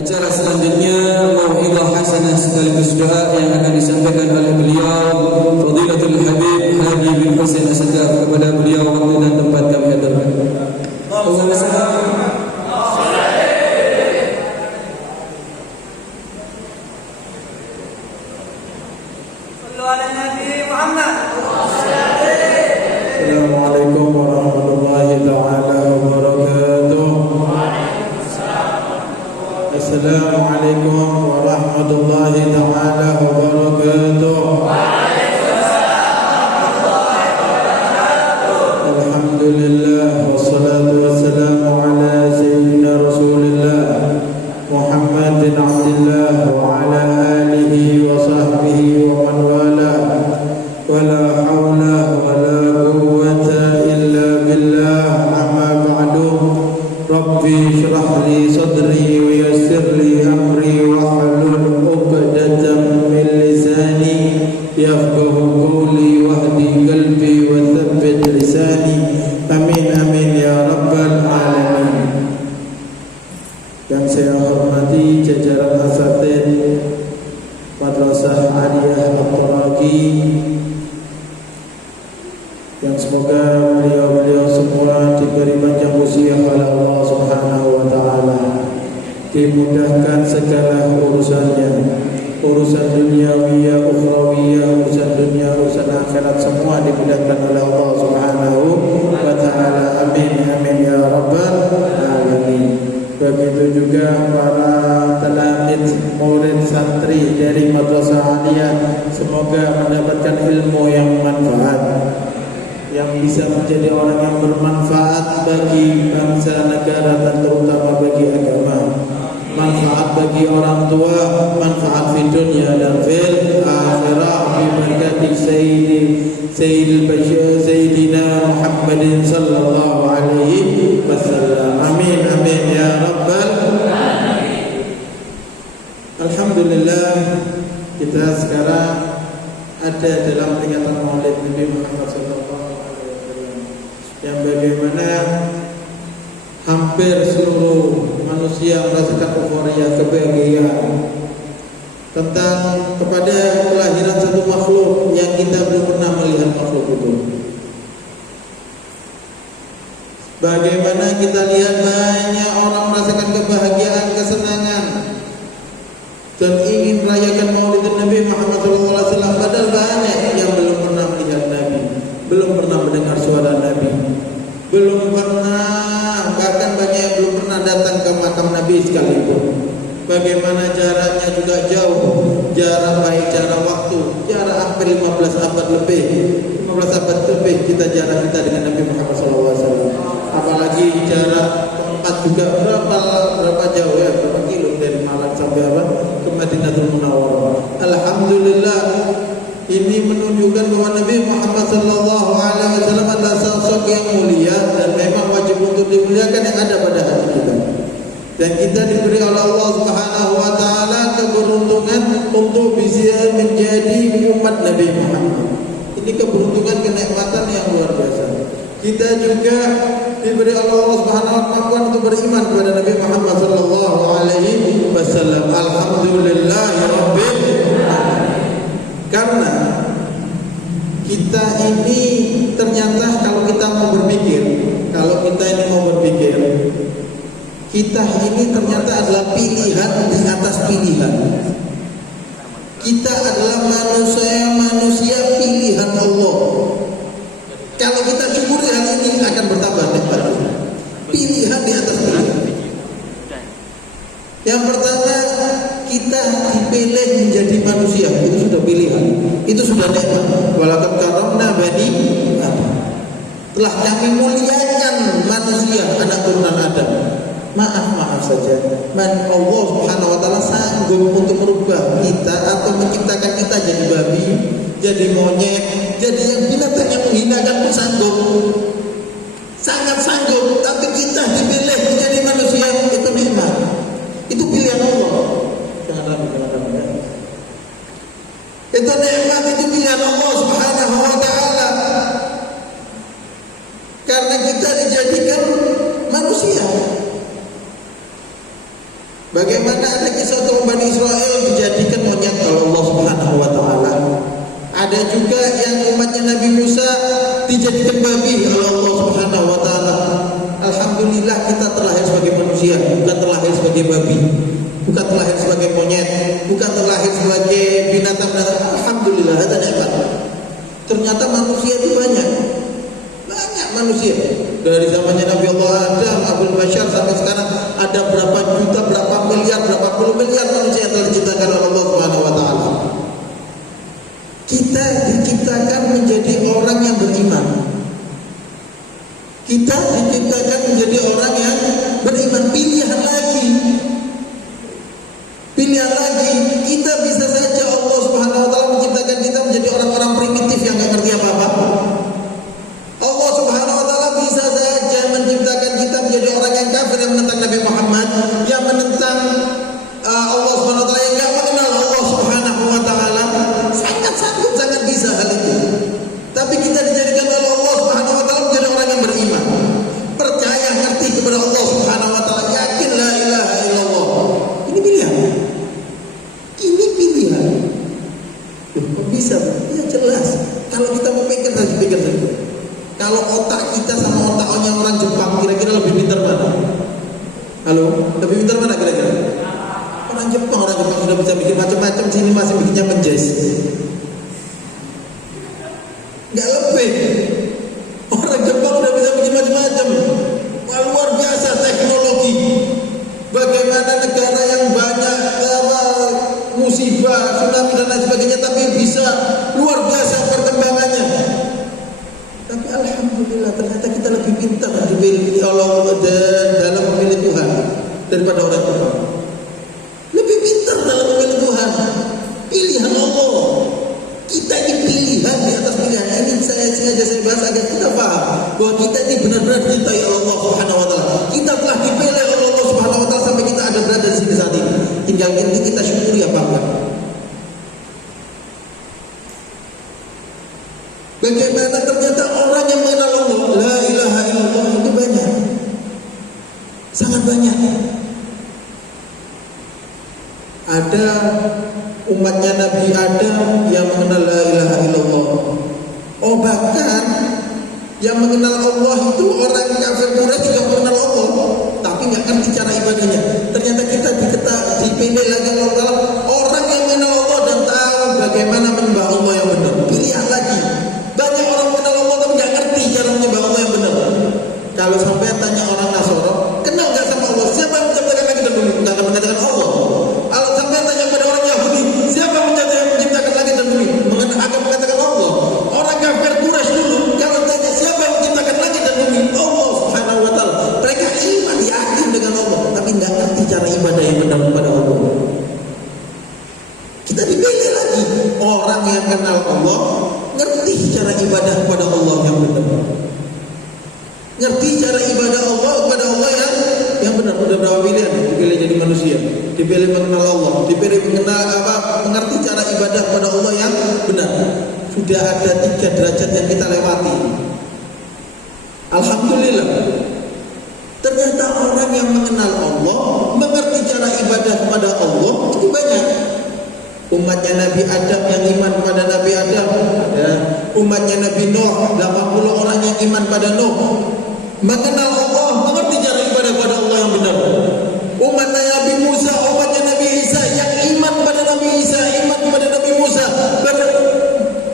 Acara selanjutnya mau'izah hasanah sekaligus doa yang akan disampaikan oleh beliau Fadilatul Habib Hadi bin Husain Asy-Syaikh. Kepada beliau waktu dan tempat kami haturkan. Allahumma shalli ala Nabi Muhammad. Assalamualaikum warahmatullahi taala wabarakatuh. Assalamualaikum warahmatullahi taala wabarakatuh. Alhamdulillah wassalatu wassalamu ala sayyidina Rasulillah Muhammadin Abdillah wa ala alihi wa sahbihi wa man wala wala hawla wala quwwata illa billah. Amma ba'du. Rabbi shrah li sadri wa yassir li amri wa hlul 'uqdatam min lisani yafqahu qawli wahdi qalbi wa thabbit lisani. Amin amin ya rabbal alamin. Yang saya hormati jajaran asatid Madrasah Aliyah At-Taraqi, yang semoga beliau-beliau semua diberi panjang usia oleh Allah Subhanahu wa taala, dimudahkan segala urusannya, urusan duniawi, ukhrawi, urusan dunia, urusan akhirat, semua dimudahkan oleh Allah Subhanahu wa taala. Amin amin ya rabbal alamin. Begitu juga para talamid, murid santri dari Madrasah Aliyah, semoga mendapatkan ilmu yang manfaat, yang bisa menjadi orang yang bermanfaat bagi bangsa, negara, dan terutama bagi agama. Manfaat bagi orang tua, manfaat di dunia dan fil akhirah, bi barakati Sayyidina Muhammadin sallallahu alaihi wasallam. Amin amin ya rabbal alamin. Alhamdulillah, kita sekarang ada dalam peringatan Maulid Nabi Muhammad sallallahu alaihi wasallam, yang bagaimana hampir seluruh manusia merasakan euforia, kebahagiaan tentang kepada kelahiran satu makhluk yang kita belum pernah melihat makhluk itu. Bagaimana kita lihat banyak orang merasakan kebahagiaan, kesenangan, dan ingin merayakan Maulid Nabi Muhammad SAW, padahal banyak yang belum pernah melihat Nabi, belum pernah mendengar suara Nabi, belum pernah, bahkan banyak yang belum pernah datang ke makam Nabi sekalipun. Bagaimana jaraknya juga jauh, jarak baik, jarak waktu, jarak hampir 15 abad lebih, 15 abad lebih jarak kita dengan Nabi Muhammad SAW. Apalagi jarak tempat juga berapa jauh ya, berapa kilo dari Malang sampai ke Madinatul Munawwarah. Alhamdulillah, ini menunjukkan bahwa Nabi Muhammad SAW adalah sosok yang mulia dan memang wajib untuk dimuliakan yang ada pada hati kita. Dan kita diberi oleh Allah Subhanahu wa taala keberuntungan untuk bisa menjadi umat Nabi Muhammad. Ini keberuntungan, kenikmatan yang luar biasa. Kita juga diberi oleh Allah Subhanahu wa taala kemampuan untuk beriman kepada Nabi Muhammad sallallahu alaihi wasallam. Alhamdulillahirabbil alamin. Karena kita ini ternyata kalau kita mau berpikir, kita ini ternyata adalah pilihan di atas pilihan. Kita adalah manusia pilihan Allah. Kalau kita syukuri hal ini akan bertambah nikmat. Pilihan di atas pilihan. Yang pertama, kita dipilih menjadi manusia, itu sudah pilihan, itu sudah nikmat. Walaqad karramna bani Adam. Telah kami muliakan manusia, anak turunan Adam. Maaf saja, Allah Subhanahu wa taala sanggup untuk merubah kita atau menciptakan kita jadi babi, jadi monyet, jadi yang binatang yang menghinakan pun sanggup. Sangat sanggup, tapi kita dipilih menjadi manusia, itu nikmat. Itu pilihan Allah. Jangan ragu. Itu nikmat, itu pilihan Allah Subhanahu wa taala. Karena kita dijadikan manusia. Bagaimana dijadikan babi oleh Allah Subhanahu wa taala. Alhamdulillah kita terlahir sebagai manusia, bukan terlahir sebagai babi, bukan terlahir sebagai monyet, bukan terlahir sebagai binatang. Alhamdulillah ada nikmat. Ternyata manusia itu banyak manusia. Dari zamannya Nabi Allah Adam, Abul Bashar sampai sekarang ada berapa juta, berapa miliar, berapa puluh miliar manusia yang telah diciptakan oleh Allah Subhanahu wa taala. Kita diciptakan menjadi orang yang beriman. Kita diciptakan menjadi orang yang beriman. Pilihan lagi. Pilihan lagi. Kita bisa saja Allah Subhanahu wa taala menciptakan kita menjadi orang-orang primitif yang enggak ngerti apa-apa. Allah Subhanahu wa taala bisa saja menciptakan kita menjadi orang yang kafir, yang menentang Nabi Muhammad, yang menentang Allah Subhanahu wa taala, yang enggak mengenal Allah Subhanahu wa taala. Sangat bisa hal itu. Tapi kita dijadikan oleh Allah Subhanahu wa taala menjadi orang yang beriman. Percaya, ngerti kepada Allah Subhanahu wa taala, yakin la ilaha illallah. Ini pilihan. Ini pilihan. Kok bisa? Ya jelas. Kalau kita mau pikir saja. Kalau otak kita sama otaknya orang Jepang, kira-kira lebih pintar mana? Halo, lebih pintar mana kira-kira? Orang Jepang sudah bisa bikin macam-macam, sini masih bikinnya menjes. Gak lebih. Orang Jepang udah bisa bikin macam-macam. Wah, luar biasa teknologi. Bagaimana negara yang banyak musibah, tsunami dan lain sebagainya, tapi bisa luar biasa perkembangannya. Tapi alhamdulillah ternyata kita lebih pintar dipilih Allah dalam memilih Tuhan daripada orang Jepang. Lebih pintar dalam memilih Tuhan. Pilihan Allah. Kita ini pilihan di atas pilihan. Ini saya bahas agar kita paham bahwa kita ini benar-benar dicintai Allah Subhanahu wa taala. Kita telah dipilih oleh Allah Subhanahu wa taala sampai kita ada berada di sini saat ini. Tinggal kita syukuri apa enggak. Bagaimana ternyata orang yang mengenal Allah, la ilaha illallah, itu banyak. Sangat banyak. Ada umatnya Nabi Adam yang mengenal la ilaha illallah. Oh, bahkan yang mengenal Allah itu orang kafir Quraisy juga mengenal Allah, tapi nggak ngerti cara ibadahnya. Ternyata kita dipilih lagi oleh Allah, orang yang mengenal Allah dan tahu bagaimana menyembah Allah yang benar. Pilihan lagi. Banyak orang mengenal Allah tapi nggak ngerti cara menyembah Allah yang benar. Kalau sampai tanya orang Nasoro, kenal nggak sama Allah? Siapa yang menciptakan langit dan bumi? Nggak akan mengatakan Allah. Kalau sampai tanya pada orang Yahudi, siapa yang menciptakan langit dan bumi? Akan mengatakan Allah. Orang kafir Quraisy dulu, kalau tanya siapa yang menciptakan langit dan bumi? Allah Subhanahu wa taala. Mereka iman, yakin dengan Allah, tapi nggak ngerti cara ibadah yang benar kepada Allah. Kita dipilih lagi orang yang kenal Allah, ngerti cara ibadah kepada Allah yang benar. Ngerti cara ibadah Allah kepada Allah yang benar. Udah berapa pilihan? Dipilih jadi manusia, dipilih mengenal Allah, dipilih mengerti cara ibadah kepada Allah yang benar. Sudah ada 3 derajat yang kita lewati. Alhamdulillah. Ternyata orang yang mengenal Allah, mengerti cara ibadah kepada Allah itu banyak. Umatnya Nabi Adam yang iman pada Nabi Adam, ada umatnya Nabi Nuh, 80 orang yang iman pada Nuh, mengenal Allah, mengerti cara ibadah pada Allah yang benar. Umatnya Nabi Musa, umatnya Nabi Isa yang iman pada Nabi Isa, iman pada Nabi Musa,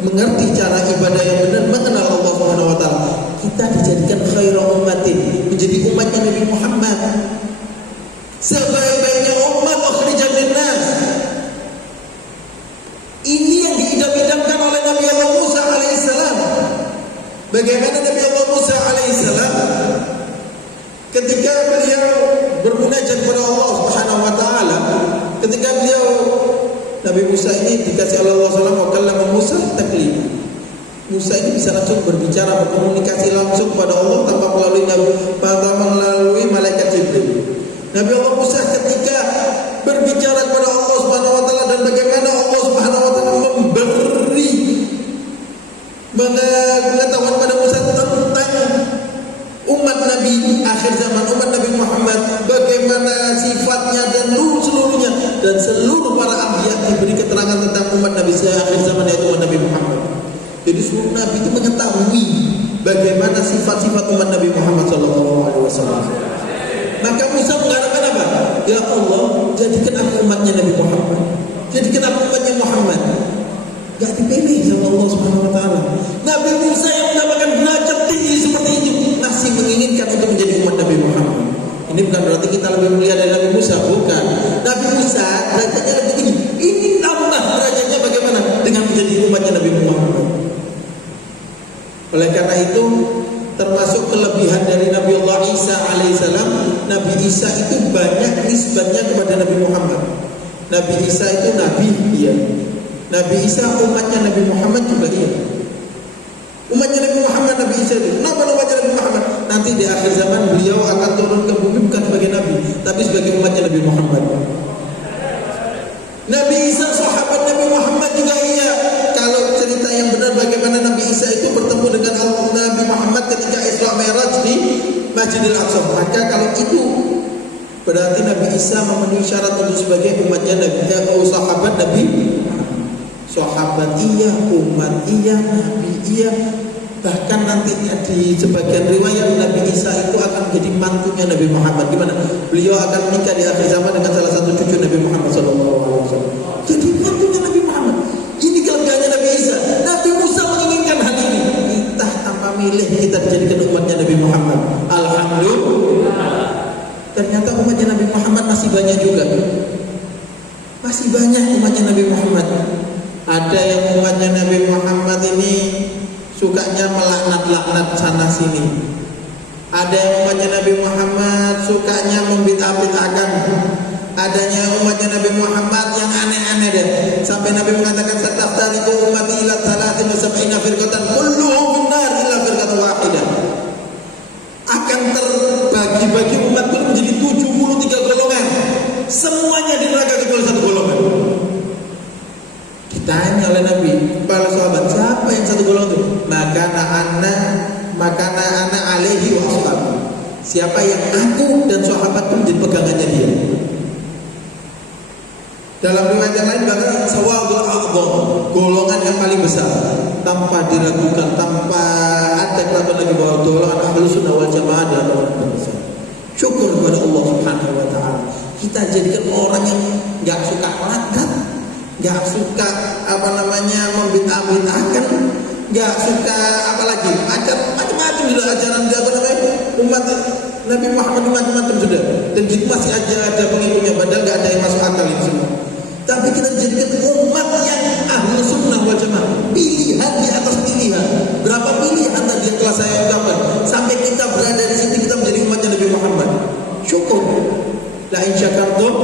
mengerti cara ibadah yang benar, mengenal Allah Subhanahu wa taala. Kita dijadikan khairu ummatin, menjadi umatnya Nabi Muhammad. Sebaik-baiknya umat ukhrijat linnas. Ini yang diidam-idamkan oleh Nabi Allah Musa alaihissalam. Bagaimana Nabi Allah Musa alaihissalam ketika beliau bermunajat kepada Allah Subhanahu wa taala, ketika beliau Nabi Musa ini dikasih oleh Allah SWT, wa kallama Musa taklima. Musa ini bisa langsung berbicara, berkomunikasi langsung pada Allah tanpa melalui malaikat Jibril. Nabi Allah Musa ketika berbicara kepada Allah Subhanahu wa taala dan bagaimana Allah Subhanahu wa taala memberi pengetahuan pada Musa tentang umat Nabi akhir zaman, umat Nabi Muhammad, bagaimana sifatnya dan seluruhnya, dan seluruh para anbiya diberi keterangan tentang umat Nabi akhir zaman, yaitu umat Nabi Muhammad. Jadi seluruh Nabi itu mengetahui bagaimana sifat-sifat umat Nabi Muhammad SAW. Maka Musa mengharapkan apa? Ya Allah, jadikan aku umatnya Nabi Muhammad, jadikan aku umatnya Muhammad. Gak dipilih sama Allah Subhanahu Wa Taala. Nabi Musa yang mendapatkan derajat tinggi seperti itu masih menginginkan untuk menjadi umat Nabi Muhammad. Ini bukan berarti kita lebih mulia dari Nabi Musa, bukan. Nabi Musa derajatnya lebih tinggi. Ini tambah derajatnya bagaimana dengan menjadi umatnya Nabi Muhammad. Oleh karena itu, termasuk kelebihan dari Nabi Allah Isa alaihissalam, Nabi Isa itu banyak nisbatnya kepada Nabi Muhammad. Nabi Isa itu nabi, iya. Nabi Isa umatnya Nabi Muhammad juga iya. Umatnya Nabi Muhammad, Nabi Isa itu. Kenapa umatnya Nabi Muhammad? Nanti di akhir zaman beliau akan turun ke bumi bukan sebagai nabi, tapi sebagai umatnya Nabi Muhammad. Nabi Isa sahabat Nabi Muhammad juga iya. Kalau cerita yang benar bagaimana Nabi Isa itu bertemu dengan Nabi Muhammad ketika Isra Mi'raj di Masjidil Aqsa, maka kalau itu berarti Nabi Isa memenuhi syarat untuk sebagai umatnya Nabi, sahabat Nabi. Sahabat iya, umat iya, Nabi iya. Bahkan nanti di sebagian riwayat Nabi Isa itu akan menjadi mantunya Nabi Muhammad. Gimana? Beliau akan menikah di akhir zaman dengan salah satu cucu Nabi Muhammad SAW. Jadi mantunya Nabi Muhammad. Ini kelebihannya Nabi Isa. Nabi Musa menginginkan hal ini. Kita tanpa milih kita dijadikan umatnya Nabi Muhammad. Alhamdulillah. Ternyata umatnya Nabi Muhammad masih banyak juga. Masih banyak umatnya Nabi Muhammad. Ada yang umatnya Nabi Muhammad ini sukanya melaknat-laknat sana sini. Ada yang umatnya Nabi Muhammad sukanya membid'ah-bid'ahkan. Adanya umatnya Nabi Muhammad yang aneh-aneh deh. Sampai Nabi mengatakan sataftariqu ummati ila 73 firqatan kulluhum finnar illa firqatan wahidah. Akan terbagi-bagi umatku menjadi 73 golongan. Semuanya di neraka kecuali satu golongan. Ditanya oleh Nabi, para sahabat, siapa yang satu golongan itu? Maka ana alaihi wa ashabi. Siapa yang aku dan sahabatku menjadi pegangannya dia. Dalam riwayat yang lain bahkan sawadul a'dham, golongan yang paling besar, tanpa diragukan, tanpa ada keraguan lagi bahwa golongan Ahlus Sunnah wal Jamaah adalah golongan yang besar. Syukur kepada Allah Subhanahu wa taala. Kita jadikan orang yang enggak suka laknat, enggak suka membid'ah-bid'ahkan, enggak suka apalagi macam-macam sudah ajaran umat Nabi Muhammad macam-macam sudah. Dan gitu masih ada pengikutnya, padahal enggak ada yang masuk akal ini semua. Tapi kita jadikan umat yang ahlu sunnah wal jamaah, pilihan di atas pilihan. Berapa pilihan tadi yang telah saya ucapkan sampai kita berada di sini, kita menjadi umatnya Nabi Muhammad. Syukur. La in syakartum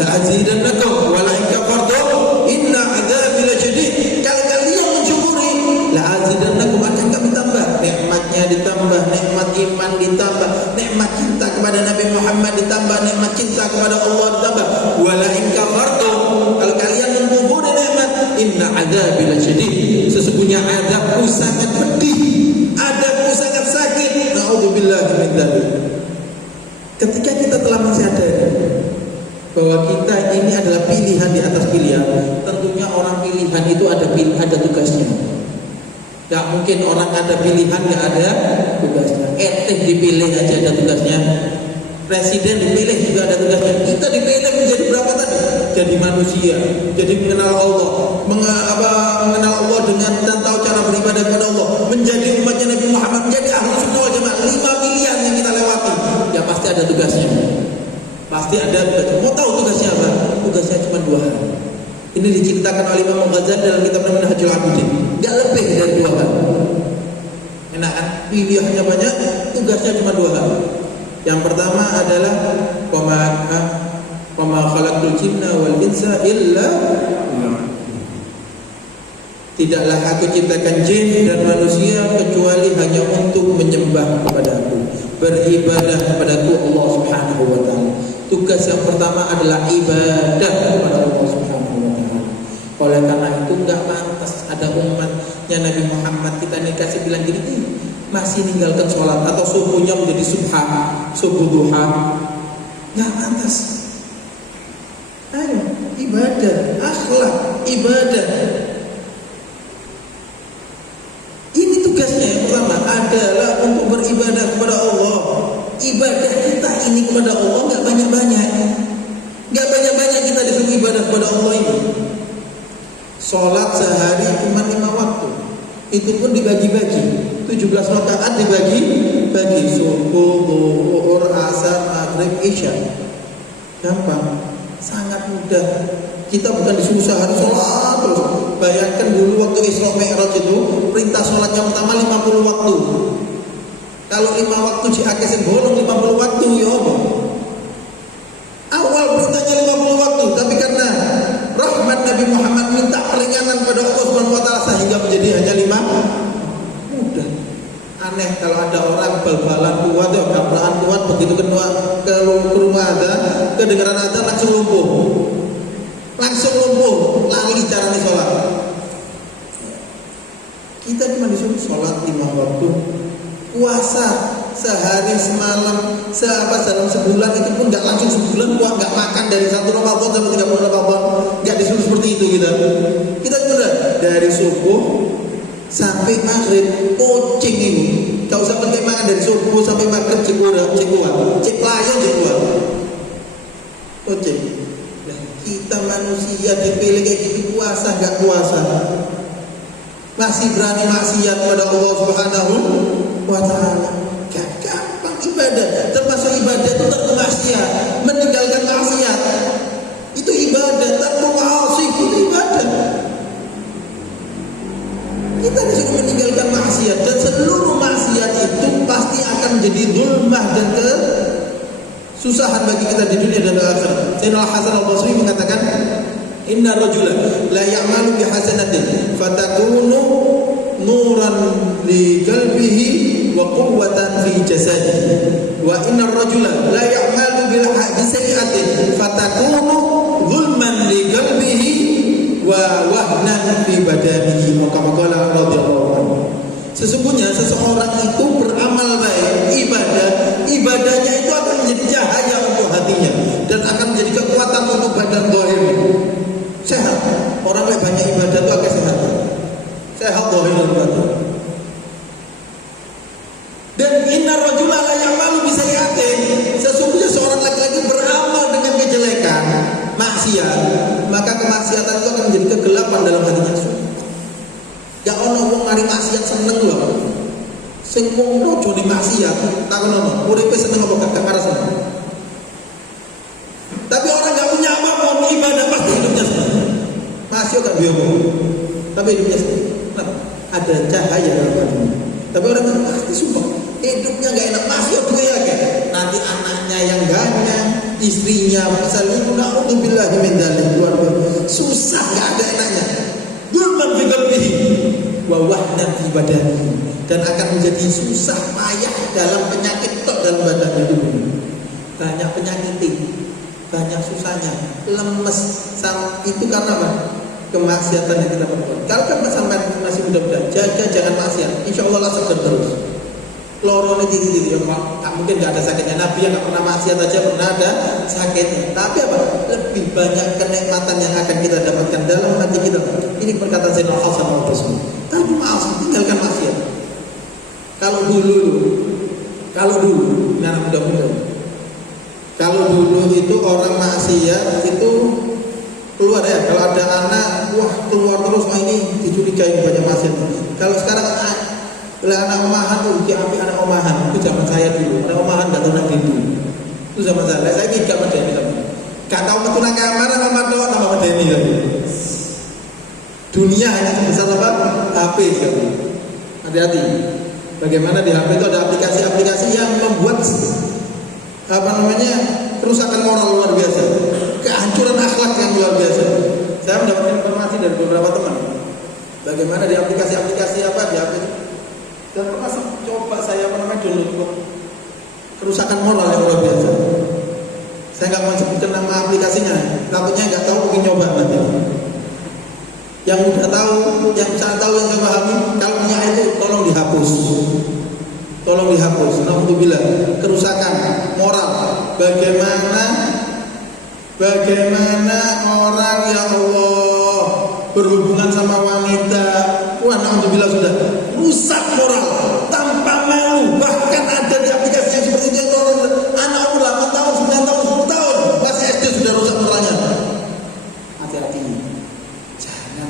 la azidannakum wa la in kafartum inna adzabi lasyadid. Kalau kalian mensyukuri, la azidannakum, akan kami tambah. Nikmatnya ditambah, nikmat iman ditambah, nikmat cinta kepada Nabi Muhammad ditambah, nikmat cinta kepada Allah ditambah. Wa la in kafartum, kalau kalian mengkufuri nikmat, inna adzabi lasyadid, sesungguhnya azabku sangat pedih, azabku sangat sakit. Na'udzubillahi min dzalik. Ketika kita telah mensadari bahwa kita ini adalah pilihan di atas pilihan, tentunya orang pilihan itu ada tugasnya. Gak mungkin orang ada pilihan gak ada tugasnya. Dipilih aja ada tugasnya. Presiden dipilih juga ada tugasnya. Kita dipilih menjadi berapa tadi? Jadi manusia, jadi mengenal Allah, mengenal Allah dengan dan tahu cara beribadah kepada Allah, menjadi umatnya Nabi Muhammad, menjadi Ahlus Sunnah wal Jamaah. 5 pilihan yang kita lewati, ya pasti ada tugasnya. Pasti ada tugasnya. Mau tahu tugasnya apa? Tugasnya cuma 2 hal. Ini diceritakan oleh Imam Ghazali dalam kitab Minhajul Abidin. Gak lebih dari 2 hal. Enak kan? Pilihannya banyak, tugasnya cuma 2 hal. Yang pertama adalah Wama khalaqtul jinna wal insa illa. Tidaklah aku ciptakan jin dan manusia kecuali hanya untuk menyembah kepadaku, beribadah kepadaku Allah Subhanahu wa taala. Tugas yang pertama adalah ibadah kepada Allah Subhanahu wa taala. Oleh karena itu enggak pantas ada umatnya Nabi Muhammad kita dikasih bilang gini, masih meninggalkan sholat atau subuhnya menjadi subuh duha. Enggak pantas. Ayo, ibadah, akhlak, ibadah. Ini tugasnya yang pertama adalah sholat sehari cuma 5 waktu. Itu pun dibagi-bagi. 17 rakaat dibagi-bagi. Subuh, zuhur, asar, maghrib, isya. Gampang, sangat mudah. Kita bukan disuruh harus sholat terus. Bayangkan dulu waktu Isra Mi'raj itu perintah sholat yang pertama 50 waktu. Kalau 5 waktu diakesin bolong 50 waktu ya apa? Awal perintahnya 50 waktu, tapi karena rahmat Nabi Muhammad minta keringanan pada Allah Subhanahu wa taala sehingga menjadi hanya 5. Mudah. Aneh kalau ada orang bal-balan kuat ya, gabrakan kuat begitu ke rumah ada, kedengaran ada langsung lumpuh. Lali caranya sholat. Kita cuma disuruh sholat 5 waktu. Puasa sehari semalam dalam sebulan itu pun nggak langsung sebulan nggak makan dari 1 Ramadan sampai 30 Ramadan, nggak disuruh seperti itu kita juga dari subuh sampai maghrib kucing ini nggak usah pakai makan dari subuh sampai maghrib cek pelayan kucing. Nah, kita manusia dipilih kayak gitu, puasa nggak puasa masih berani maksiat pada Allah Subhanahu wa ta'ala. Gak gampang ibadah, termasuk ibadah itu tarku maksiat, meninggalkan maksiat itu ibadah, tarku ma'asi itu ibadah. Kita disuruh meninggalkan maksiat, dan seluruh maksiat itu pasti akan menjadi zulmah dan kesusahan bagi kita di dunia dan akhirat. Sayyidina Hasan Al-Basri mengatakan, inna rajula la ya'malu bi hasanatin fatakunu nuran li qalbihi wa quwwatan fi jasadihi wa inna rajula la ya'malu bil sayyi'atin fatakunu zulman li qalbihi wa wahnan fi badanihi. Maka radhiyallahu anhu, sesungguhnya seseorang itu beramal baik, ibadahnya itu akan menjadi cahaya untuk hatinya dan akan menjadi kekuatan untuk badan zahirnya. Sehat. Orang yang banyak ibadah itu akan sehat zahir dan batin. Dan inna rajula la ya'malu bi sayyi'atin, sesungguhnya seorang laki-laki beramal dengan kejelekan, maksiat, maka kemaksiatan itu akan menjadi kegelapan dalam hatinya. Gak ono wong mari maksiat seneng lho. Sing wong rojo di maksiat, tak ono. Uripe seneng apa gak karena seneng. Tapi orang gak punya apa-apa, ibadah pasti hidupnya seneng. Masih gak biasa, tapi hidupnya seneng. Nah, ada cahaya dalam hatinya. Tapi orang pasti sumpah hidupnya gak enak, masih juga ya kan. Nanti anaknya yang ganyang, istrinya selingkuh, naudzubillahi min dzalik, luar biasa. Susah, gak ada enaknya. Zulman fi qalbihi wa wahnan fi badanihi, dan akan menjadi susah payah dalam penyakit dalam badannya itu. Banyak penyakit, banyak susahnya, lemes. Itu karena apa? Kemaksiatan yang kita perbuat. Kalau kan sampai masih muda-muda, jaga jangan maksiat. Insya Allah seger terus. Lorone titik-titik, nggak mungkin nggak ada sakitnya. Nabi yang nggak pernah maksiat aja pernah ada sakitnya. Tapi apa? Lebih banyak kenikmatan yang akan kita dapatkan dalam hati kita. Ini perkataan Sayyidina Hasan Al-Basri. Tapi maaf, tinggalkan maksiat. Kalau dulu, nah mudah-mudahan. Kalau dulu itu orang maksiat itu keluar ya. Kalau ada anak, wah keluar terus, ini dicurigai banyak maksiat. Kalau sekarang anak omahan tuh, diambil anak omahan. Itu zaman saya dulu. Anak omahan gak tahu nak dulu. Itu zaman saya tidak medeni tapi. Gak tahu metuna kamar, sama doa tambah medeni tapi. Dunia hanya sebesar apa? HP sekali. Hati-hati. Bagaimana di HP itu ada aplikasi-aplikasi yang membuat kerusakan moral luar biasa, kehancuran akhlak yang luar biasa. Saya mendapatkan informasi dari beberapa teman. Bagaimana di aplikasi-aplikasi apa di HP itu. Dan pernah coba saya download kerusakan moral yang luar biasa. Saya nggak mau sebutkan nama aplikasinya, takutnya nggak tahu mungkin nyoba nanti. Yang udah tahu, yang saya tahu, yang saya pahami, kalau punya itu tolong dihapus. Tolong dihapus. Alhamdulillah, kerusakan moral. Bagaimana orang ya Allah berhubungan sama wanita, wah alhamdulillah sudah rusak moral tanpa malu. Bahkan ada di aplikasi yang seperti itu, orang anak umur 8 tahun, 9 tahun, 10 tahun masih SD sudah rusak moralnya. Hati-hati, jangan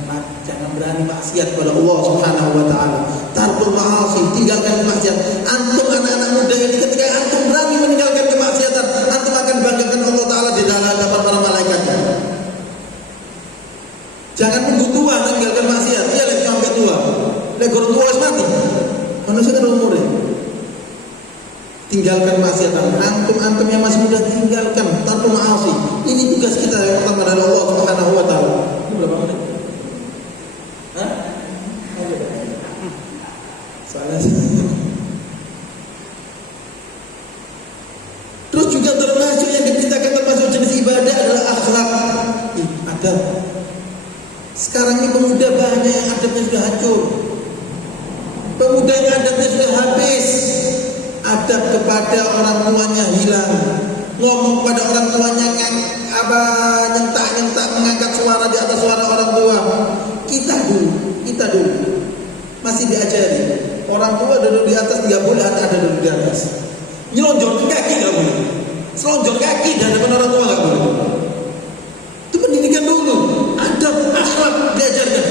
Jangan berani maksiat kepada Allah Subhanahu wa taala. Tarkul ma'asi, tinggalkan kemaksiatan. Antum anak-anak muda ini ketika antum berani meninggalkan kemaksiatan, antum akan banggakan Allah taala di dalam hadapan para malaikatnya. Jangan nunggu tua meninggalkan maksiat. Iya lek sampai tua. Lek guru tua wis mati. Manusia kan umurnya. Tinggalkan maksiatan. Antum yang masih muda tinggalkan tarkul ma'asi. Ini tugas kita yang pertama dari Allah Subhanahu wa taala. Ini berapa menit? Terus juga termasuk yang diperintahkan termasuk jenis ibadah adalah akhlak. Adab. Sekarang ini pemuda banyak yang adabnya sudah hancur. Pemuda yang adabnya sudah habis. Adab kepada orang tuanya hilang. Ngomong pada orang tuanya nyentak mengangkat suara di atas suara orang tua. Kita dulu masih diajari. Orang tua duduk di atas tidak boleh, ada duduk di atas. Nyelonjor kaki nggak boleh. Selonjor kaki dan depan orang tua nggak boleh. Itu pendidikan dulu. Adab, akhlak diajarkan.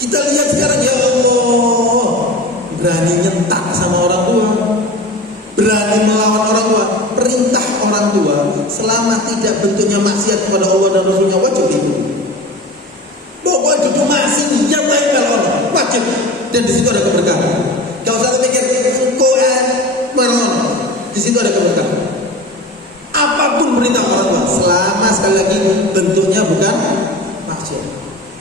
Kita lihat sekarang ya Allah, berani nyentak sama orang tua, berani melawan orang tua. Perintah orang tua selama tidak bentuknya maksiat kepada Allah dan Rasulnya wajib itu. Pokoknya duduk masih yang lain kalau wajib. Dan di situ ada keberkahan. Gak usah mikir meron. Di situ ada keberkahan. Apapun perintah orang tua, selama sekali lagi bentuknya bukan maksiat.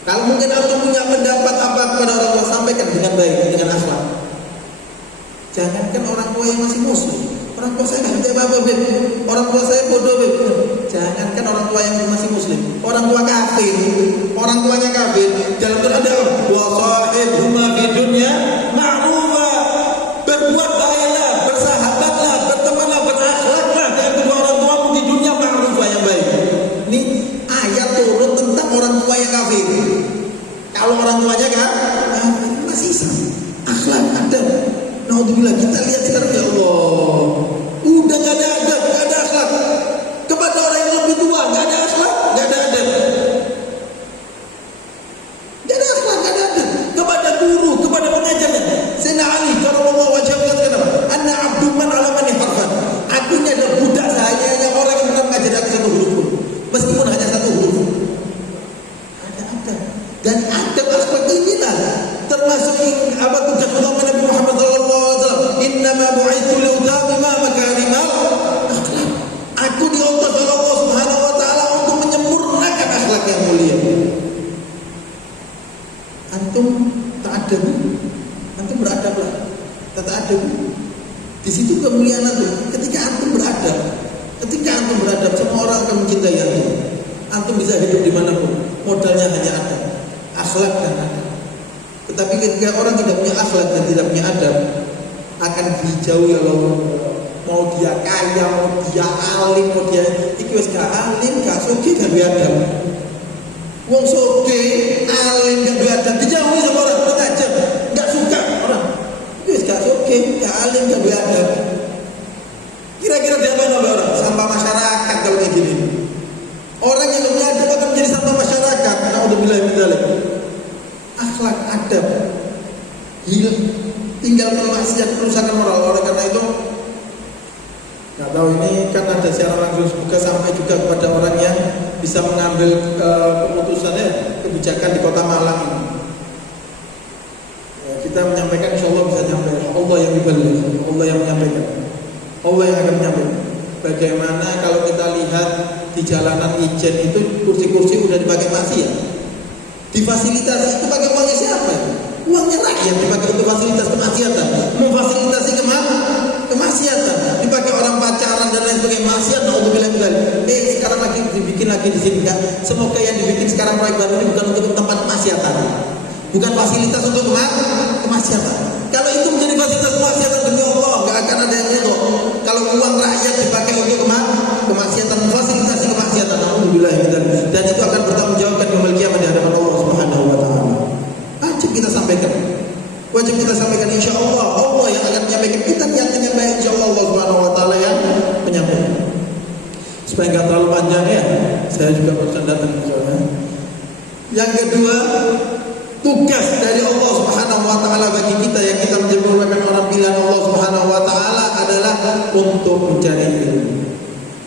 Kalau mungkin antum punya pendapat apa kepada orang tua, sampaikan dengan baik, dengan akhlak. Jangankan orang tua yang masih muslim. Orang tua saya nggak apa-apa, beb. Orang tua saya bodoh, beb. Jangankan orang tua yang masih muslim, orang tua kafir, orang tuanya kafir. Dalam Quran ada wasahibhuma fid dunya ma'rufa. Berbuat baiklah, bersahabatlah, bertemanlah, berakhlaklah dengan kedua orang tuamu di dunia ma'rufa yang baik. Ini ayat turun tentang orang tua yang kafir. Kalau orang tuanya kan masih Islam, akhlak ada. Naudzubillah, kita lihat sekarang ya Allah, udah gak ada adab, gak ada akhlak. Kepada orang yang lebih tua gak ada akhlak, gak ada adab. Gak ada akhlak, gak ada adab. Kepada guru, kepada pengajarnya. Sayyidina Ali karramallahu wajhahu katakan apa? Anna abdun man alamani harfan. Aku ini adalah budak saya yang orang yang pernah mengajar aku satu huruf pun, meskipun hanya satu huruf. Ada adab. Dan adab akhlak inilah termasuk apa tugas utama Nabi Muhammad sallallahu alaihi wasallam. Innama bu'itsu liutamima makarimal akhlak. Aku diutus oleh Allah Subhanahu wa taala untuk menyempurnakan akhlak yang mulia. Antum ta'adab. Antum beradablah. Ta'adab. Di situ kemuliaan antum. Ketika antum beradab, semua orang akan mencintai antum. Antum bisa hidup dimanapun. Modalnya hanya adab, akhlak dan adab. Tetapi ketika orang tidak punya akhlak dan tidak punya adab, akan dijauhi Allah. Mau dia kaya, mau dia alim, mau dia iki wis gak alim, gak sugih, gak duwe adab. Wong sugih, alim, gak duwe adab, dijauhi sama orang, mengajar, gak suka orang. Iki wis gak sugih, gak alim, gak duwe adab. Kira-kira dia apa oleh orang? Sampah masyarakat kalau kayak gini. Orang yang punya adab akan menjadi sampah masyarakat. Naudzubillah min dzalik. Akhlak, adab hilang, tinggal maksiat, kerusakan moral. Oleh karena itu nggak tahu, ini kan ada siaran langsung, semoga sampai juga kepada orang yang bisa mengambil keputusannya, kebijakan di kota Malang ini. Ya, kita menyampaikan, insya Allah bisa nyampe. Allah yang dibalik, Allah yang menyampaikan, Allah yang akan menyampaikan. Bagaimana kalau kita lihat di jalanan Ijen itu kursi-kursi udah dipakai maksiat. Difasilitasi itu pakai uangnya siapa? Uangnya rakyat dipakai untuk fasilitas kemaksiatan, memfasilitasi kemaksiatan, dipakai orang pacaran dan lain sebagainya, maksiat. Naudzubillah min dzalik. Sekarang lagi dibikin lagi di sini kan. Semoga yang dibikin sekarang proyek baru ini bukan untuk tempat kemaksiatan, bukan fasilitas untuk kemaksiatan. Kalau itu menjadi fasilitas kemaksiatan, demi Allah nggak akan ada yang itu. Kalau uang rakyat dipakai untuk kemaksiatan, fasilitasi kemaksiatan, naudzubillah min dzalik, dan itu akan bertanggung jawabkan yaumul qiyamah di hadapan Allah Subhanahu wa taala. Wajib kita sampaikan, insya Allah Allah yang akan menyampaikan. Kita niatkan yang baik, insya Allah Allah Subhanahu wa taala yang menyampaikan. Supaya nggak terlalu panjang ya, saya juga barusan datang misalnya. Yang kedua, tugas dari Allah Subhanahu wa taala bagi kita yang kita menjadi merupakan orang pilihan Allah Subhanahu wa taala adalah untuk mencari ilmu.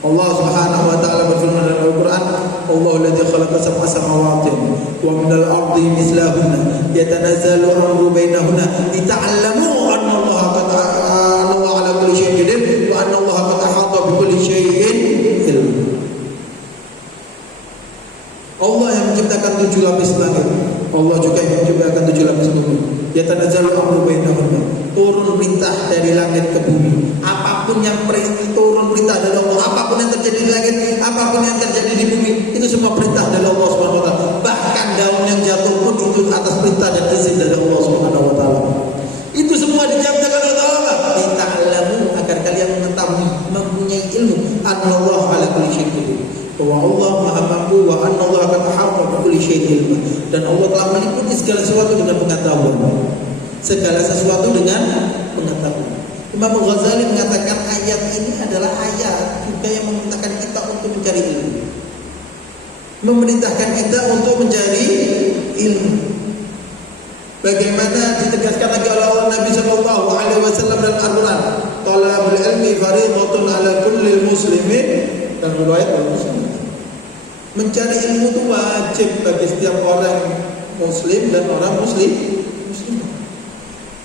Allah Subhanahu wa taala berfirman dalam Al-Qur'an, "Allahu alladzi khalaqa sab'a samawati wa minal ardi mislahunna yatanazzalu amru bainahunna lita'lamu anna Allah qad ala kulli syai'in qadir wa anna Allah qad ahata bi kulli syai'in ilma." Allah yang menciptakan 7 lapis langit, Allah juga yang menciptakan 7 lapis bumi. Yatanazzalu amru bainahunna, turun perintah dari langit ke bumi. Apapun yang turun perintah dari Allah, apapun yang terjadi di langit, apapun yang terjadi di bumi, itu semua perintah dari Allah Subhanahu wa taala. Bahkan daun yang jatuh pun itu atas perintah dan izin dari Allah Subhanahu wa taala. Itu semua diciptakan oleh Allah. Lita'lamu, agar kalian mengetahui, mempunyai ilmu, anallahu ala kulli syai'in qadir. Bahwa Allah Maha Mampu, wa anna Allah qad ahata bi kulli syai'in ilma, dan Allah telah meliputi segala sesuatu dengan pengetahuan. Segala sesuatu dengan pengetahuan. Imam Ghazali mengatakan ayat ini adalah ayat juga yang memerintahkan kita untuk mencari ilmu. Memerintahkan kita untuk mencari ilmu. Bagaimana ditegaskan lagi oleh Nabi sallallahu alaihi wasallam dalam Al-Qur'an, "Talabul ilmi fardhatun 'ala kulli muslimin," dan riwayat Muslim. Mencari ilmu itu wajib bagi setiap orang muslim dan orang muslim.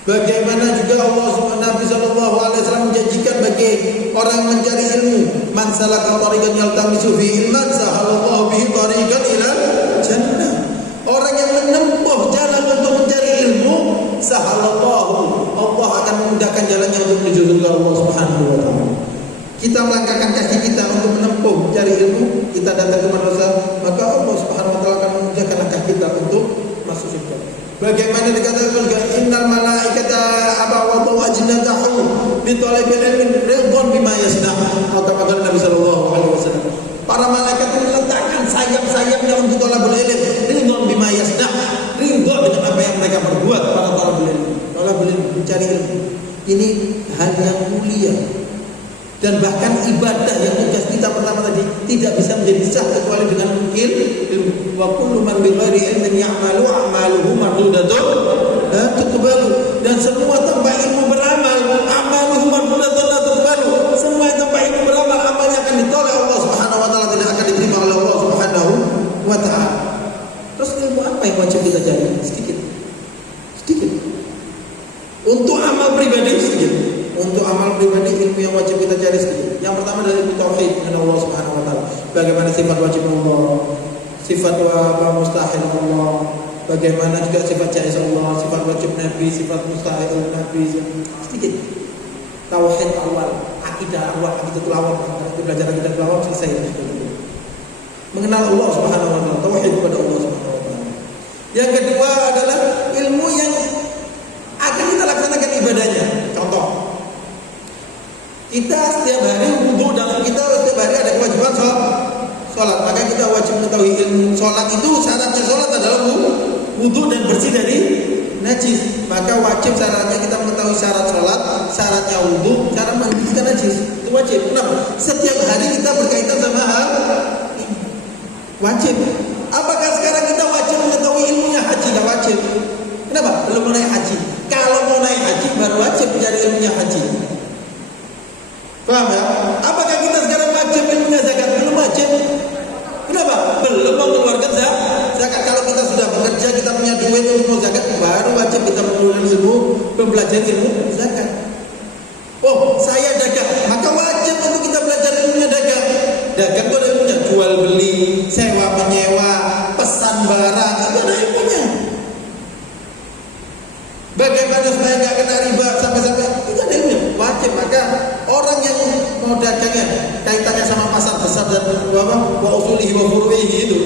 Bagaimana juga Allah Nabi sallallahu alaihi wasallam menjanjikan bagi orang yang mencari ilmu, "Man salaka tariqan yaltamisu fihi ilman sahalallahu bihi tariqan ila jannah." Orang yang menempuh jalan untuk mencari ilmu, sahalallahu, Allah akan memudahkan jalannya untuk menuju surga Allah Subhanahu wa taala. Kita melangkahkan kaki kita untuk menempuh mencari ilmu, kita datang ke madrasah, maka Allah Subhanahu wa taala akan memudahkan langkah kita untuk masuk surga. Bagaimana dikatakan juga, "Innal malaikata abawatu ajnatahu li talabil ilmi ridwan bima yasna." Atau kata Nabi sallallahu alaihi wasallam, para malaikat meletakkan sayap-sayapnya untuk talabul ilm, ridwan bima yasna, ridha dengan apa yang mereka perbuat. Para talabul ilm mencari ilmu ini hal yang mulia. Dan bahkan ibadah yang tugas kita pertama tadi tidak bisa menjadi sah kecuali dengan ilmu. Wa kullu man bi ghairi ilmin ya'malu a'maluhu mardudatun la tuqbalu. Dan semua tanpa ilmu beramal, amaluhu mardudatun la tuqbalu. Semua yang tanpa ilmu beramal, amalnya akan ditolak Allah Subhanahu wa taala, tidak akan diterima oleh Allah Subhanahu wa taala. Terus ilmu apa yang wajib kita cari? Sedikit. Untuk amal pribadi sedikit. Untuk amal pribadi ilmu yang wajib kita cari sedikit. Yang pertama dari ilmu tauhid dengan Allah Subhanahu wa taala. Bagaimana sifat wajib Allah, sifat mustahil Allah, bagaimana juga sifat jaiz Allah, sifat wajib Nabi, sifat mustahil Nabi. Sedikit. Tauhid awal, akidah awal, akidah awal. Kita belajar akidah awal selesai. Mengenal Allah Subhanahu wa taala, tauhid kepada Allah Subhanahu wa taala. Yang kedua adalah ilmu yang akan kita laksanakan ibadahnya. Contoh, kita setiap hari wudu dan kita setiap hari ada kewajiban sholat, maka kita wajib mengetahui ilmu sholat itu. Syaratnya sholat adalah wudu dan bersih dari najis. Maka wajib syaratnya kita mengetahui syarat sholat, syaratnya wudu, cara menghentikan najis. Itu wajib. Kenapa? Setiap hari kita berkaitan sama hal ini. Wajib. Apakah sekarang kita wajib mengetahui ilmunya haji? Tidak wajib. Kenapa? Belum mau naik haji. Kalau mau naik haji baru wajib mencari ilmunya haji. Paham ya? Apakah kita sekarang wajib ilmunya zakat? Belum wajib. Kenapa? Belum mengeluarkan zakat. Kalau kita sudah bekerja, kita punya duit untuk zakat, baru wajib kita mengeluarkan ilmu, mempelajari ilmu zakat. Oh, saya dagang, maka wajib untuk kita belajar ilmunya dagang. Dagang itu ada ilmunya, jual beli, sewa menyewa, pesan barang, itu ada ilmunya. Bagaimana supaya nggak kena riba sampai-sampai, itu ada ilmunya. Wajib. Maka orang yang mau dagangnya kaitannya sama pasar besar dan wa usulihi wa furu'ihi itu,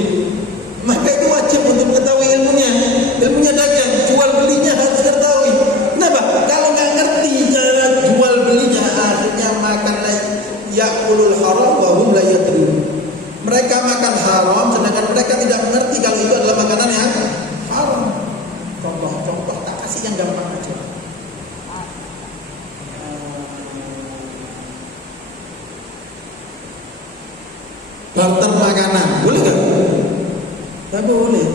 maka itu wajib untuk mengetahui ilmunya dagang, jual belinya harus diketahui. Kenapa? Kalau nggak ngerti cara jual belinya, akhirnya makan ya'kulul haram wa hum la yadrun. Mereka makan haram sedangkan mereka tidak mengerti kalau itu adalah makanan yang haram. Contoh tak kasih yang gampang aja. Barter makanan, boleh gak? Tapi boleh.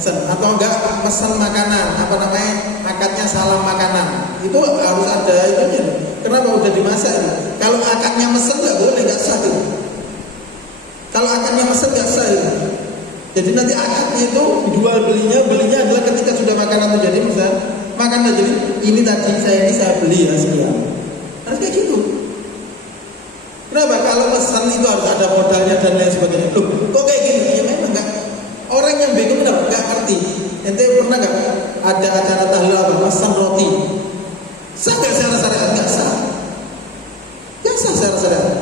Mesen atau enggak mesen makanan, apa namanya, akadnya salam makanan, itu harus ada itunya. Kenapa udah dimasak? Kalau akadnya mesen nggak boleh, nggak sah itu. Kalau akadnya mesen nggak sah itu. Jadi nanti akadnya itu jual belinya adalah ketika sudah makanan itu jadi, misal makanan jadi ini tadi saya beli ya sekian. Harus kayak gitu. Kenapa? Kalau mesen itu harus ada modalnya dan lain sebagainya. Loh, kok kayak gini? Ya memang enggak. Orang yang bingung enggak ngerti. Ente pernah enggak ada acara tahlil apa? Mesen roti. Sah enggak secara syariat? Enggak sah. Enggak sah secara syariat.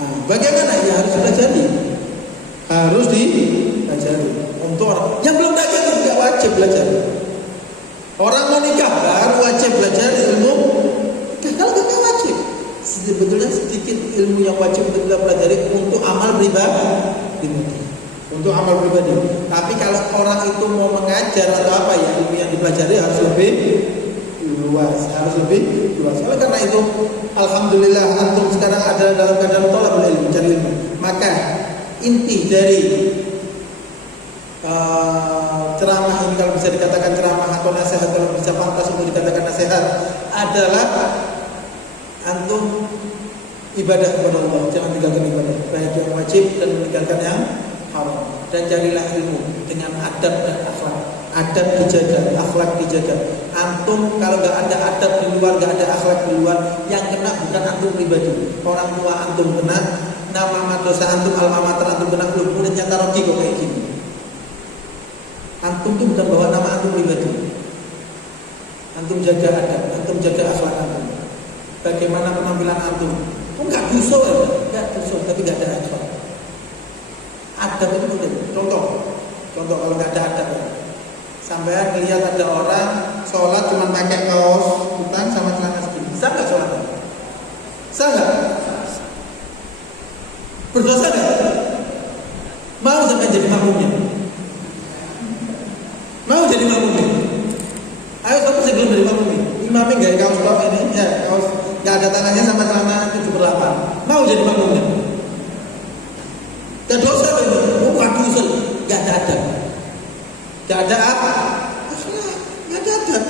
Nah, bagaimana? Ya harus dipelajari. Harus dipelajari. Untuk orang yang belum belajar itu enggak wajib belajar. Orang mau nikah baru wajib belajar ilmu. Kalau enggak wajib. Sebetulnya sedikit ilmu yang wajib untuk kita pelajari untuk amal pribadi. Untuk amal pribadi. Tapi kalau orang itu mau mengajar atau apa ya, ilmu yang dipelajari harus lebih luas, Oleh karena itu, alhamdulillah antum sekarang ada dalam keadaan thalabul ilmi, mencari ilmu. Maka inti dari ceramah ini, kalau bisa dikatakan ceramah atau nasihat, kalau bisa pantas untuk dikatakan nasihat, adalah antum ibadah kepada Allah, jangan tinggalkan ibadah, baik yang wajib dan meninggalkan yang haram. Dan carilah ilmu dengan adab dan akhlak. Adab dijaga, akhlak dijaga. Antum kalau nggak ada adab di luar, nggak ada akhlak di luar, yang kena bukan antum pribadi. Orang tua antum kena, nama madrasah antum, alma mater antum kena, belum muridnya taroki kok kayak gini. Antum tuh bukan bawa nama antum pribadi. Antum jaga adab, antum jaga akhlak antum. Bagaimana penampilan antum? Oh, enggak dosa ya, enggak dosa, tapi enggak ada adab. Adab itu penting. Contoh kalau enggak ada adab, sampean melihat ada orang sholat cuma pakai kaos kutang sama celana segini, bisa enggak sholatnya? Bisa enggak? Berdosa enggak? Mau sampai jadi makmumnya? Mau jadi makmumnya? Ayo kamu sebelum jadi makmumnya. Imamnya enggak kaos bawah ini, ya kaos enggak ada tangannya sama celana 7/8. Mau jadi makmumnya? Dan dosa itu, bukan dosa, enggak ada adab. Enggak ada apa? Akhlak, enggak ada adab.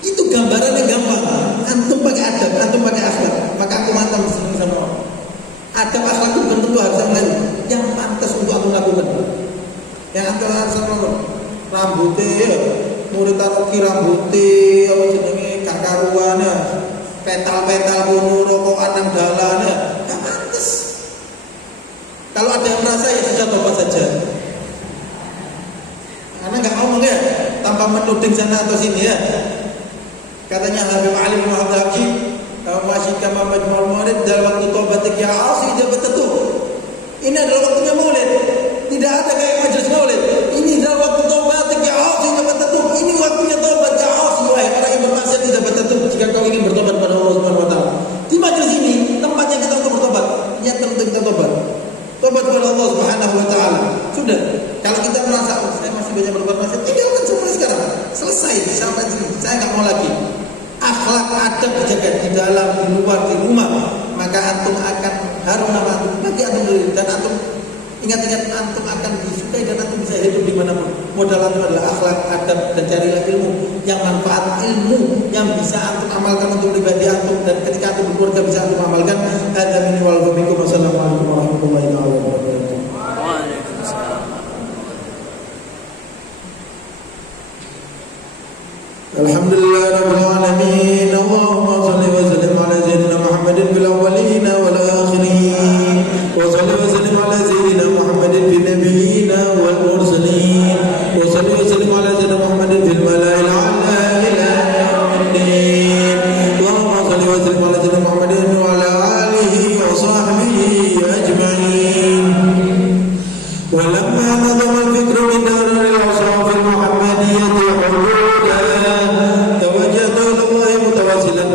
Itu gambarannya gampang. Antum pakai adab, antum pakai akhlak, maka aku mantap sama orang. Adab akhlak itu bukan tentu harus yang pantas untuk antum lakukan. Yang antum harus lakukan. Rambutnya, murid taroki rambutnya, apa jenenge kakaruannya, petal-petal kuno rokokan nang dalane, enggak pantas. Kalau ada yang merasa ya sudah tobat saja. Karena enggak ngomong ya, tanpa menuding sana atau sini ya. Katanya Habib Ali bin Muhammad Haji, masih kama majmul murid dalam waktu tobat ya asi dia betul. Ini adalah waktunya maulid. Tidak ada kayak majelis maulid. Ini adalah waktu tobat ya asi dia betul. Ini waktunya tobat ya asi, wahai orang yang bermaksiat tidak betul. Jika kau ingin bertobat pada Allah Subhanahu wa taala. Di majelis ini tempatnya kita untuk bertobat. Niatkan untuk kita tobat. Tobat kepada Allah Subhanahu wa taala. Sudah. Kalau kita merasa saya masih banyak berbuat maksiat, tinggalkan semua sekarang. Selesai sampai sini. Saya enggak mau lagi. Akhlak adab dijaga di dalam, di luar, di rumah, maka antum akan harum nama antum bagi antum sendiri, dan antum ingat-ingat antum akan disukai dan antum bisa hidup dimanapun. Modal antum adalah akhlak, adab, dan carilah ilmu yang manfaat, ilmu yang bisa antum amalkan untuk pribadi antum, dan ketika antum berkeluarga bisa antum amalkan. Hadza minni wal bikum. Wassalamualaikum warahmatullahi wabarakatuh. Alhamdulillah rabbil alamin. Allahumma shalli wa sallim ala sayyidina Muhammadin fil awwalin wal akhirin. Wa shalli wa sallim ala sayyidina Muhammadin fil nabiyyin wal mursalin. Wa shalli wa sallim ala sayyidina Muhammadin fil mala'il a'la ila yaumiddin. Allahumma shalli wa sallim ala sayyidina Muhammadin wa ala alihi wa sahbihi ajma'in. Wa lamma nadama al-fikru min dar al-awsaf al-muhammadiyyah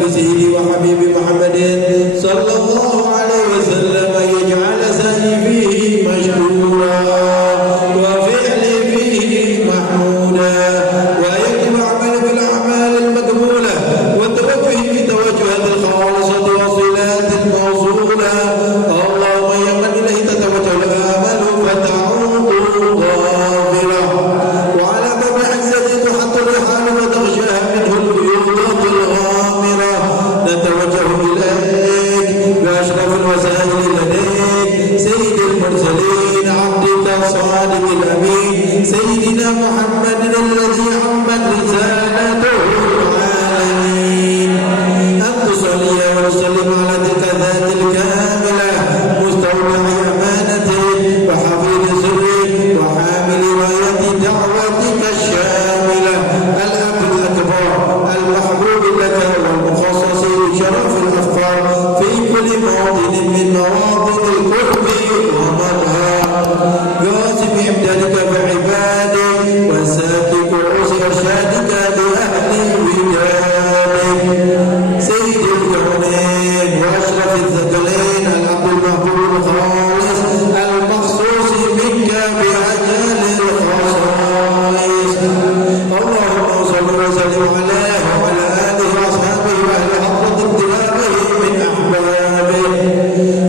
بسيدي وحبيبي محمد صلى الله عليه وسلم يجعل سعي فيه مشكورا. الصادق الأمين سيدنا محمد الذي عمت رسالته العالمين أن تصلي وتسلم على تلك الذات الكاملة مستودع أمانته وحفيظ سره وحامل راية دعوتك الشاملة الأب الأكبر المحبوب لك والمخصص بشرف الأفكار في كل موطن من مواطن القرب ومرها قاسم إمدادك بعبادك وساكب عز إرشادك لأهل ودادك سيد الكونين وأشرف الثقلين العبد المحبوب الخالص المخصوص منك بأجل الخصائص اللهم صل وسلم عليه وعلى آله وأصحابه وأهل حضرة انتخابه من أحبابه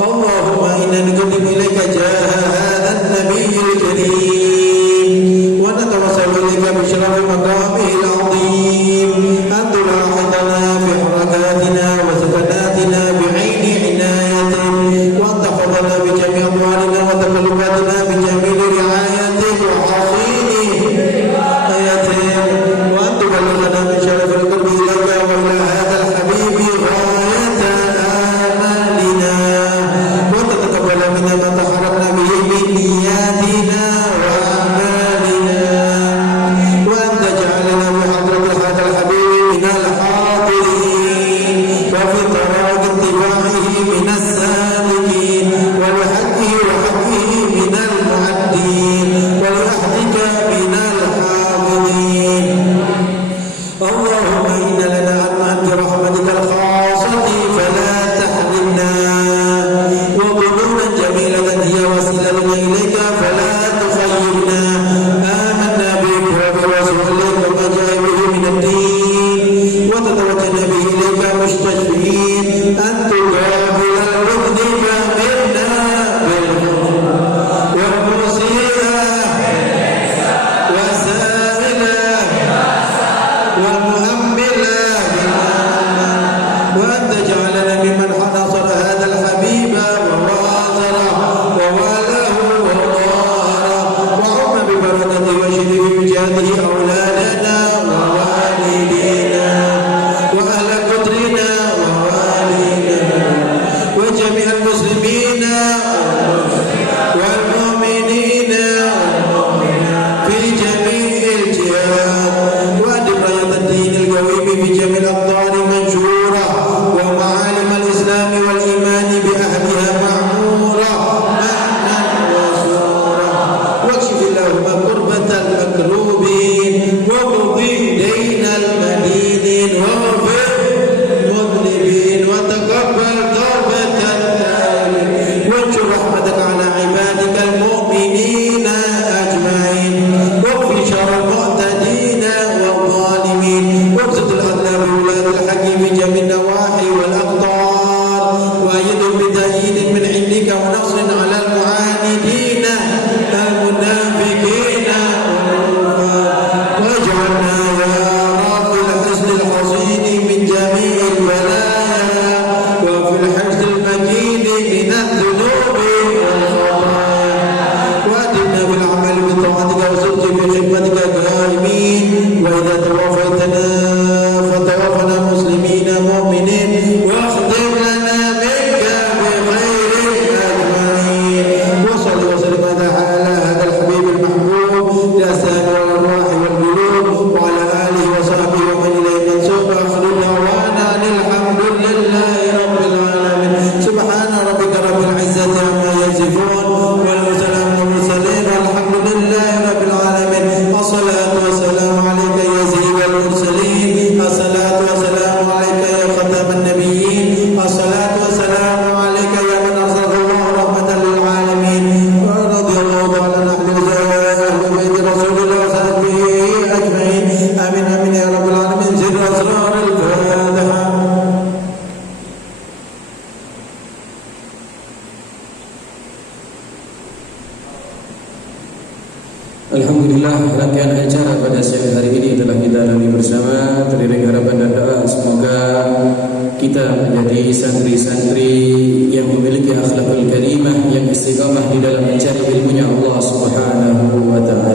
اللهم إنا نقدم إليك جاه هذا النبي الكريم ونتوسل إليك بشرف مقامه العظيم أن تلاحظنا في حركاتنا وسكناتنا بعين عنايتك وأن تحفظنا بجميع أموالنا وتقلباتنا بجميل رعايتك وحصين آياتك وأن تبلغنا من شرف القلب إليك وإلى هذا الحبيب غاية آمالنا وتتقبل منا ما تحركنا به من نياتنا وأعمالنا وأن تجعلنا بحضرة هذا الحبيب من الحاضرين وفي طريق اتباعه من السالكين ولحقه وحقه من المعدين Alhamdulillah, rangkaian acara pada siang hari ini telah kita lalui bersama. Teriring harapan dan doa semoga kita menjadi santri-santri yang memiliki akhlakul karimah, yang istiqamah di dalam mencari ilmunya Allah Subhanahu wa ta'ala.